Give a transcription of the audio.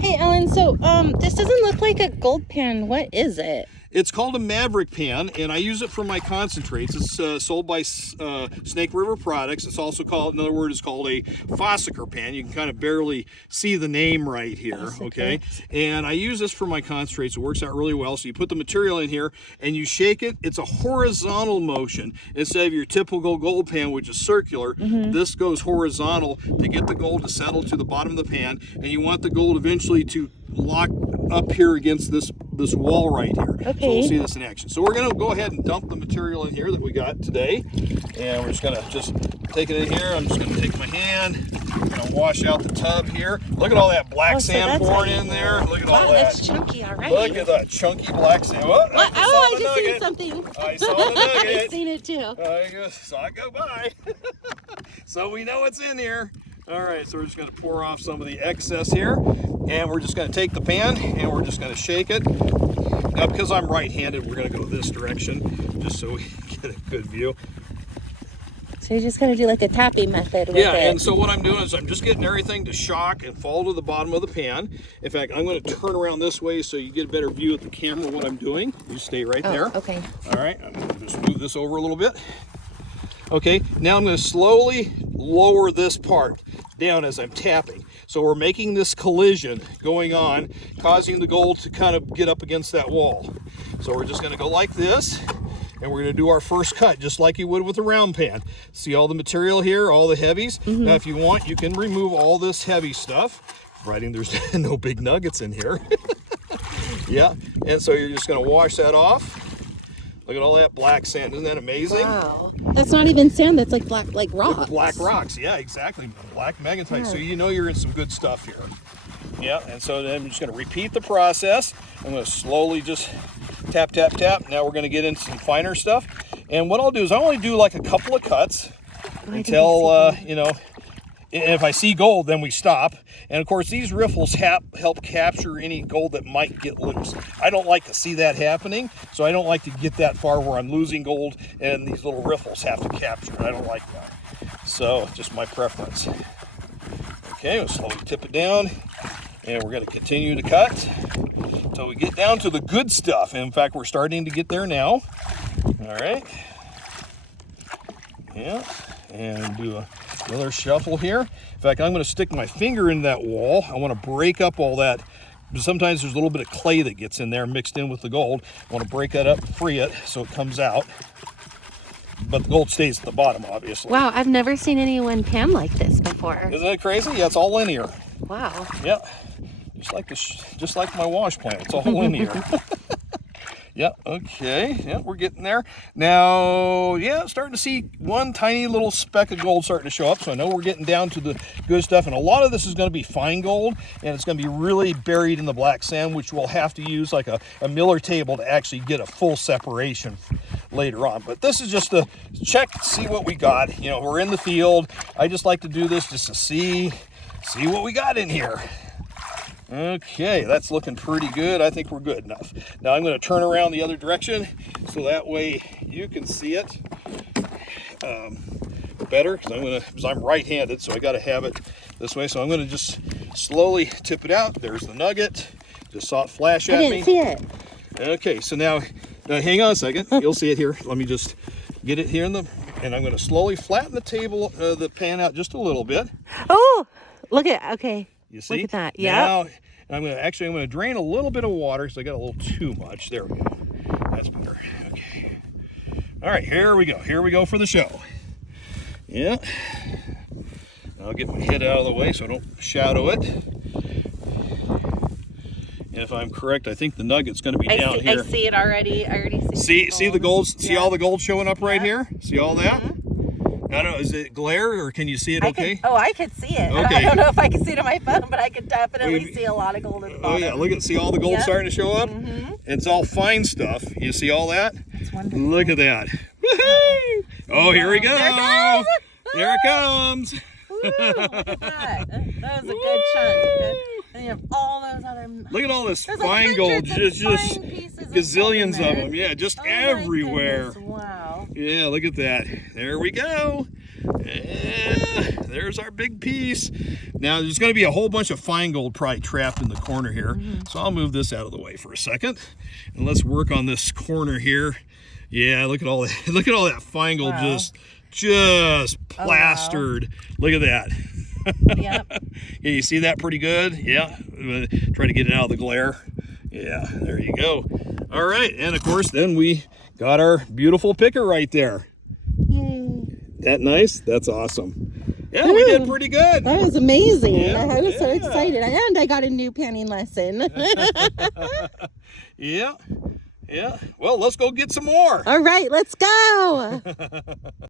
Hey, Allan, so this doesn't look like a gold pan. What is it? It's called a Maverick pan, and I use it for my concentrates. It's sold by Snake River Products. It's also called, another word is called a Fossicker pan. You can kind of barely see the name right here, okay? And I use this for my concentrates. It works out really well. So you put the material in here and you shake it. It's a horizontal motion instead of your typical gold pan, which is circular. This goes horizontal to get the gold to settle to the bottom of the pan, and you want the gold eventually to lock up here against this wall right here. So we'll see this in action. So we're gonna go ahead and dump the material in here that we got today, and we're just gonna take it in here. I'm just gonna take my hand, I'm gonna wash out the tub here. Look at all that black sand pouring in there. Look at all that. It's chunky already. Look at that chunky black sand. Oh, I just seen something. I saw the nugget. I seen it too. I saw it go by. So we know what's in here. All right, so we're just gonna pour off some of the excess here, and we're just gonna take the pan and we're just gonna shake it. Now, because I'm right-handed, we're gonna go this direction, just so we get a good view. So you're just gonna do like a tapping method with it. Yeah, and so what I'm doing is I'm just getting everything to shock and fall to the bottom of the pan. In fact, I'm gonna turn around this way so you get a better view of the camera what I'm doing. You stay right there. Okay. All right, I'm gonna just move this over a little bit. Okay, now I'm going to slowly lower this part down as I'm tapping. So we're making this collision going on, causing the gold to kind of get up against that wall. So we're just going to go like this, and we're going to do our first cut, just like you would with a round pan. See all the material here, all the heavies? Now, if you want, you can remove all this heavy stuff, providing there's no big nuggets in here. Yeah, and so you're just going to wash that off. Look at all that black sand. Isn't that amazing? Wow. That's not even sand. That's like black, like rocks. Black rocks. Yeah, exactly. Black magnetite. Yeah. So you know you're in some good stuff here. Yeah, and so then I'm just going to repeat the process. I'm going to slowly just tap, tap, tap. Now we're going to get into some finer stuff. And what I'll do is I only do like a couple of cuts until, you know, and if I see gold, then we stop. And of course, these riffles help capture any gold that might get loose. I don't like to see that happening, so I don't like to get that far where I'm losing gold and these little riffles have to capture it. I don't like that. So, just my preference. Okay, we'll slowly tip it down, and we're going to continue to cut until we get down to the good stuff. And in fact, we're starting to get there now. All right. Yeah, and do another shuffle here. In fact, I'm going to stick my finger in that wall. I want to break up all that. Sometimes there's a little bit of clay that gets in there mixed in with the gold. I want to break that up, free it, so it comes out. But the gold stays at the bottom, obviously. Wow, I've never seen anyone pan like this before. Isn't that crazy? Yeah, it's all linear. Wow. Yeah, just like my wash plant. It's all linear. Yeah, okay, yeah, we're getting there. Now, yeah, starting to see one tiny little speck of gold starting to show up, so I know we're getting down to the good stuff, and a lot of this is going to be fine gold, and it's going to be really buried in the black sand, which we'll have to use like a Miller table to actually get a full separation later on. But this is just to check, see what we got. You know, we're in the field. I just like to do this just to see what we got in here. Okay, that's looking pretty good. I think we're good enough. Now I'm going to turn around the other direction so that way you can see it better, because I'm right-handed, so I got to have it this way. So I'm going to just slowly tip it out. There's the nugget. Just saw it flash at me. I didn't see it. Okay, so now hang on a second. You'll see it here. Let me just get it here and I'm going to slowly flatten the table, the pan out just a little bit. Oh, look at, okay. You see? Look at that. Yeah. Now I'm going to drain a little bit of water because I got a little too much. There we go. That's better. Okay. All right, here we go. Here we go for the show. Yeah. I'll get my head out of the way so I don't shadow it. If I'm correct, I think the nugget's going to be down here. I see it already. I already see the gold. See all the gold showing up right here? See all that? I don't know, is it glare or can you see it okay? I could see it. Okay. I don't know if I can see it on my phone, but I could definitely see a lot of gold in the bottom. Oh yeah, see all the gold starting to show up? It's all fine stuff. You see all that? It's wonderful. Look at that. Woohoo! Oh, here we go. There it goes. There it comes. Ooh, look at that. That was a good chunk. And you have all those other... Look at all this There's fine gold. Just gazillions of them. Yeah, just everywhere. Wow. Yeah, look at that. There we go. There's our big piece. Now there's going to be a whole bunch of fine gold probably trapped in the corner here. So I'll move this out of the way for a second. And let's work on this corner here. Yeah, look at all that. Look at all that fine gold just plastered. Look at that. Yep. Can you see that pretty good? Yeah. Try to get it out of the glare. Yeah, there you go. All right, and of course then we got our beautiful picker right there. Yay. That nice? That's awesome. Yeah, we did pretty good. That was amazing. Yeah, I was so excited. And I got a new panning lesson. Yeah. Well, let's go get some more. All right, let's go.